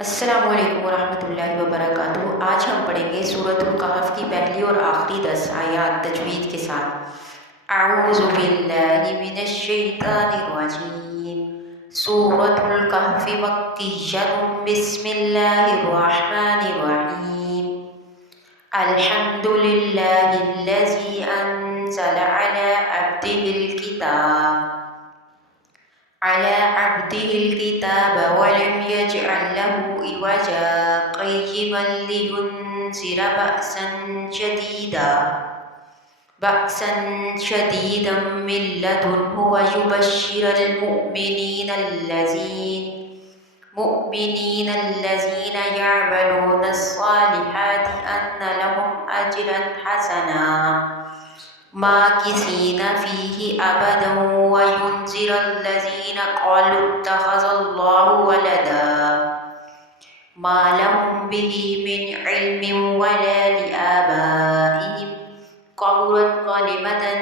अस्सलामु अलैकुम वरहमतुल्लाहि वबरकातुहू। आज हम पढ़ेंगे सूरतुल कहफ की पहली और आखिरी 10 आयात तजवीद के साथ। अऊज़ु बिल्लाहि मिनश शैतानिर रजीम। सूरतुल कहफ मक्किय्यतुन बिस्मिल्लाहिर रहमानिर रहीम। अल्हम्दुलिल्लाहिल्लज़ी अंज़ला अला अब्दिहिल किताब वलम यजअल लहू इवजा क़य्यिमन लियुनज़िरा बअसन शदीदन मिन लदुन्हु वयुबश्शिरल मुअ्मिनीनल्लज़ीना यअमलूनस्सालिहाति अन्ना लहुम अजरन हसना माकिसीन फ़ीहि अबदन वयुनज़िरल्लज़ीना क़ालू इत्तख़ज़ल्लाहु वलदा मा लहुम बिही मिन इल्मिन वला लिआबाइहिम कबुरत कलिमतन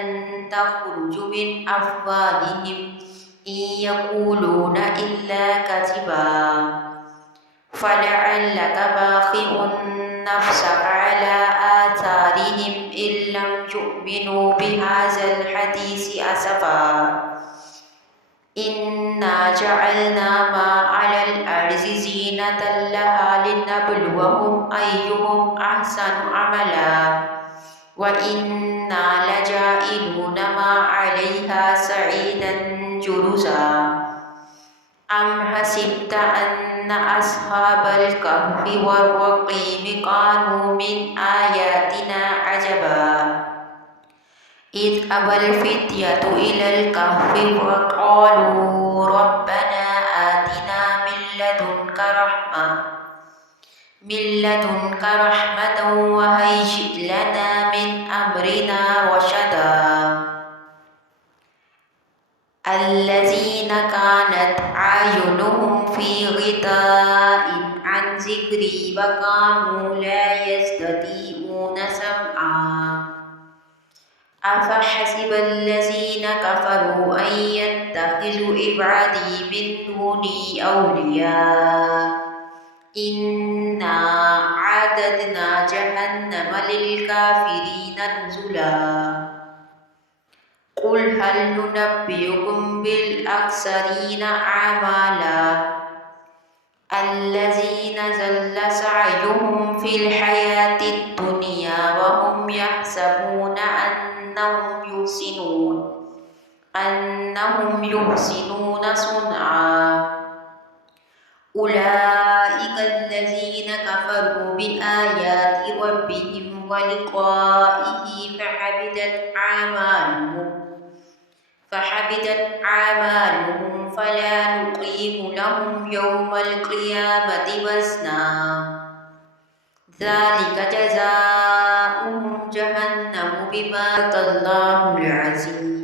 तख़रुजु मिन अफ़वाहिहिम इन यक़ूलूना इल्ला कज़िबा फ़लअल्लका बाख़िउन नफ़्सक अला आथारिहिम इन लम यु'मिनू बिहाज़ल हदीसी असफ़ा इन्ना जअलना मा अलल अर्ज़ि ज़ीनतन लहा लिनब्लुवहुम अय्युहुम अहसनु अमला व इन्ना लजाइलूना मा अलैहा सईदन जुरुज़ा। अम हसिब्त अन्न अस्हाबल कहफ़ि वर्रक़ीम कानू मिन आयातिना अजबा इज़ अवल फ़ित्यतु इलल कहफ़ि फ़क़ालू रब्बना आतिना मिन लदुनका रहमतन व हय्यिअ लना मिन अम्रिना रशदा। अल्लज़ीना कानत अयुनुहुम फ़ी ग़िताइन अन ज़िक्री व कानू ला यस्ततीऊना समआ अफ़हसिबल्लज़ीना कफ़रू अन यत्तख़िज़ू इबादी मिन दूनी औलिया इन्ना अअदना जहन्नम लिलकाफ़िरीन नुज़ुला। क़ुल हल नुनब्बिउकुम बिल अख़्सरीना अअमाला अल्लज़ीना ज़ल्ल सअयुहुम फ़िल हयातिद दुनिया व हुम यहसबूना अन्नहुम युहसिनूना सुनआ उलाइकल्लज़ीना कफ़रू बिआयाति रब्बिहिम व लिक़ाइहि फ़हबितत अअमालुहुम फ़ला नुक़ीमु लहुम यौमल क़ियामति वज़ना ज़ालिका जज़ाउहुम जहन्नमु बिमा कफ़रू।